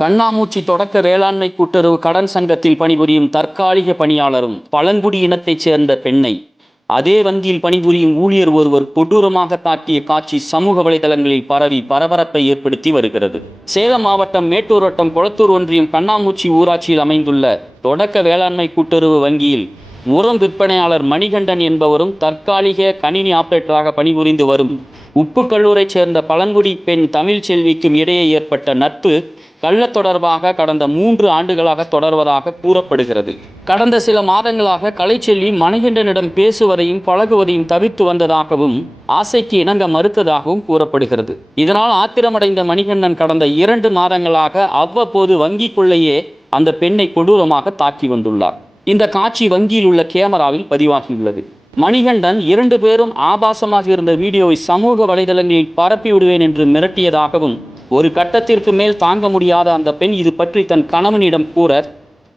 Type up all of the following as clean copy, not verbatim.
கண்ணாமூச்சி தொடக்க வேளாண்மை கூட்டுறவு கடன் சங்கத்தில் பணிபுரியும் தற்காலிக பணியாளரும் பழங்குடி இனத்தைச் சேர்ந்த பெண்ணை அதே வங்கியில் பணிபுரியும் ஊழியர் ஒருவர் கொடூரமாக தாக்கிய காட்சி சமூக வலைதளங்களில் பரவி பரபரப்பை ஏற்படுத்தி வருகிறது. சேலம் மாவட்டம் மேட்டூர் வட்டம் கொளத்தூர் ஒன்றியம் கண்ணாமூச்சி ஊராட்சியில் அமைந்துள்ள தொடக்க வேளாண்மை கூட்டுறவு வங்கியில் உரம் விற்பனையாளர் மணிகண்டன் என்பவரும் தற்காலிக கணினி ஆபரேட்டராக பணிபுரிந்து வரும் உப்புக்கல்லூரைச் சேர்ந்த பழங்குடி பெண் தமிழ்ச்செல்விக்கும் இடையே ஏற்பட்ட நட்பு கள்ள தொடர்பாக கடந்த 3 ஆண்டுகளாக தொடர்வதாக கூறப்படுகிறது. கடந்த சில மாதங்களாக கலைச்செல்வி மணிகண்டனிடம் பேசுவதையும் பழகுவதையும் தவிர்த்து வந்ததாகவும் ஆசைக்கு இணங்க மறுத்ததாகவும் கூறப்படுகிறது. இதனால் ஆத்திரமடைந்த மணிகண்டன் கடந்த 2 மாதங்களாக அவ்வப்போது வங்கிக்குள்ளேயே அந்த பெண்ணை கொடூரமாக தாக்கி வந்துள்ளார். இந்த காட்சி வங்கியில் உள்ள கேமராவில் பதிவாகியுள்ளது. மணிகண்டன் 2 பேரும் ஆபாசமாக இருந்த வீடியோவை சமூக வலைதளங்களில் பரப்பி விடுவேன் என்று மிரட்டியதாகவும் ஒரு கட்டத்திற்கு மேல் தாங்க முடியாத அந்த பெண் இது பற்றி தன் கணவனிடம் கூற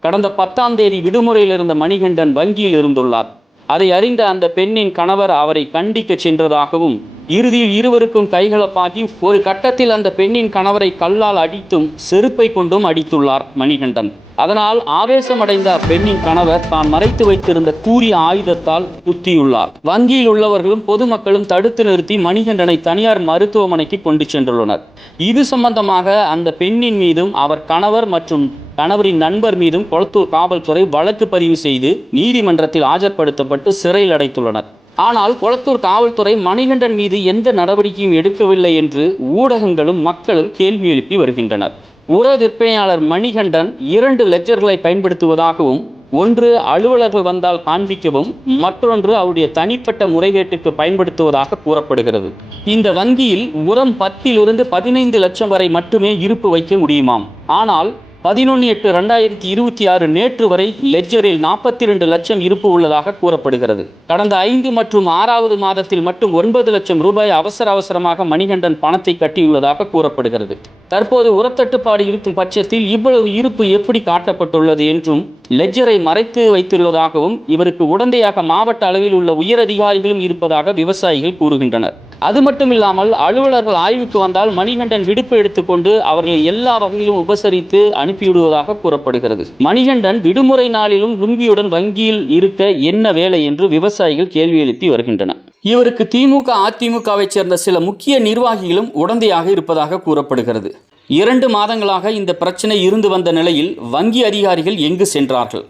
கடந்த 10ஆம் தேதி விடுமுறையில் இருந்த மணிகண்டன் வங்கியில் இருந்துள்ளார். அதை அறிந்த அந்த பெண்ணின் கணவர் அவரை கண்டிக்க சென்றதாகவும் இறுதியில் இருவருக்கும் கைகலப்பாகி ஒரு கட்டத்தில் அந்த பெண்ணின் கணவரை கல்லால் அடித்தும் செருப்பை கொண்டும் அடித்துள்ளார் மணிகண்டன். அதனால் ஆவேசமடைந்த அப்பெண்ணின் கணவர் தான் மறைத்து வைத்திருந்த கூரிய ஆயுதத்தால் குத்தியுள்ளார். வங்கியில் உள்ளவர்களும் பொதுமக்களும் தடுத்து நிறுத்தி மணிகண்டனை தனியார் மருத்துவமனைக்கு கொண்டு சென்றுள்ளனர். இது சம்பந்தமாக அந்த பெண்ணின் மீதும் அவர் கணவர் மற்றும் கணவரின் நண்பர் மீதும் கொளத்தூர் காவல்துறை வழக்கு பதிவு செய்து நீதிமன்றத்தில் ஆஜர்படுத்தப்பட்டு சிறையில் அடைத்துள்ளனர். ஆனால் கொளத்தூர் காவல்துறை மணிகண்டன் மீது எந்த நடவடிக்கையும் எடுக்கவில்லை என்று ஊடகங்களும் மக்களும் கேள்வி எழுப்பி வருகின்றனர். உர விற்பனையாளர் மணிகண்டன் 2 லெட்ஜர்களை பயன்படுத்துவதாகவும் ஒன்று அலுவலர்கள் வந்தால் காண்பிக்கவும் மற்றொன்று அவருடைய தனிப்பட்ட முறைகேட்டுக்கு பயன்படுத்துவதாக கூறப்படுகிறது. இந்த வங்கியில் உரம் 10 to 15 லட்சம் வரை மட்டுமே இருப்பு வைக்க முடியுமாம். ஆனால் 11/8/2026 நேற்று வரை லெட்ஜரில் 42 லட்சம் இருப்பு உள்ளதாக கூறப்படுகிறது. கடந்த 5 மற்றும் 6வது மாதத்தில் மட்டும் 9 லட்சம் ரூபாய் அவசரமாக மணிகண்டன் பணத்தை கட்டியுள்ளதாக கூறப்படுகிறது. தற்போது உரத்தட்டுப்பாடு இருக்கும் பட்சத்தில் இவ்வளவு இருப்பு எப்படி காட்டப்பட்டுள்ளது என்றும் லெட்ஜரை மறைத்து வைத்துள்ளதாகவும் இவருக்கு உடந்தையாக மாவட்ட அளவில் உள்ள உயர் அதிகாரிகளும் இருப்பதாக விவசாயிகள் கூறுகின்றனர். அது மட்டுமில்லாமல் அலுவலர்கள் ஆய்வுக்கு வந்தால் மணிகண்டன் விடுப்பு எடுத்துக்கொண்டு அவர்கள் எல்லா வகையிலும் உபசரித்து அனுப்பிவிடுவதாக கூறப்படுகிறது. மணிகண்டன் விடுமுறை நாளிலும் லுங்கியுடன் வங்கியில் இருக்க என்ன வேலை என்று விவசாயிகள் கேள்வி எழுப்பி வருகின்றனர். இவருக்கு திமுக அதிமுகவை சேர்ந்த சில முக்கிய நிர்வாகிகளும் உடந்தையாக இருப்பதாக கூறப்படுகிறது. 2 மாதங்களாக இந்த பிரச்சனை இருந்து வந்த நிலையில் வங்கி அதிகாரிகள் எங்கு சென்றார்கள்?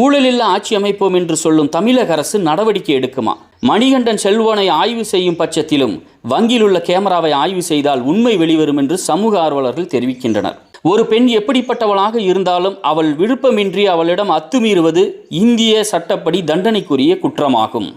ஊழலில்லா ஆட்சி அமைப்போம் என்று சொல்லும் தமிழக அரசு நடவடிக்கை எடுக்குமா? மணிகண்டன் செல்வனை ஆய்வு செய்யும் பட்சத்திலும் வங்கியில் உள்ள கேமராவை ஆய்வு செய்தால் உண்மை வெளிவரும் என்று சமூக ஆர்வலர்கள் தெரிவிக்கின்றனர். ஒரு பெண் எப்படிப்பட்டவளாக இருந்தாலும் அவள் விருப்பமின்றி அவளிடம் அத்துமீறுவது இந்திய சட்டப்படி தண்டனைக்குரிய குற்றமாகும்.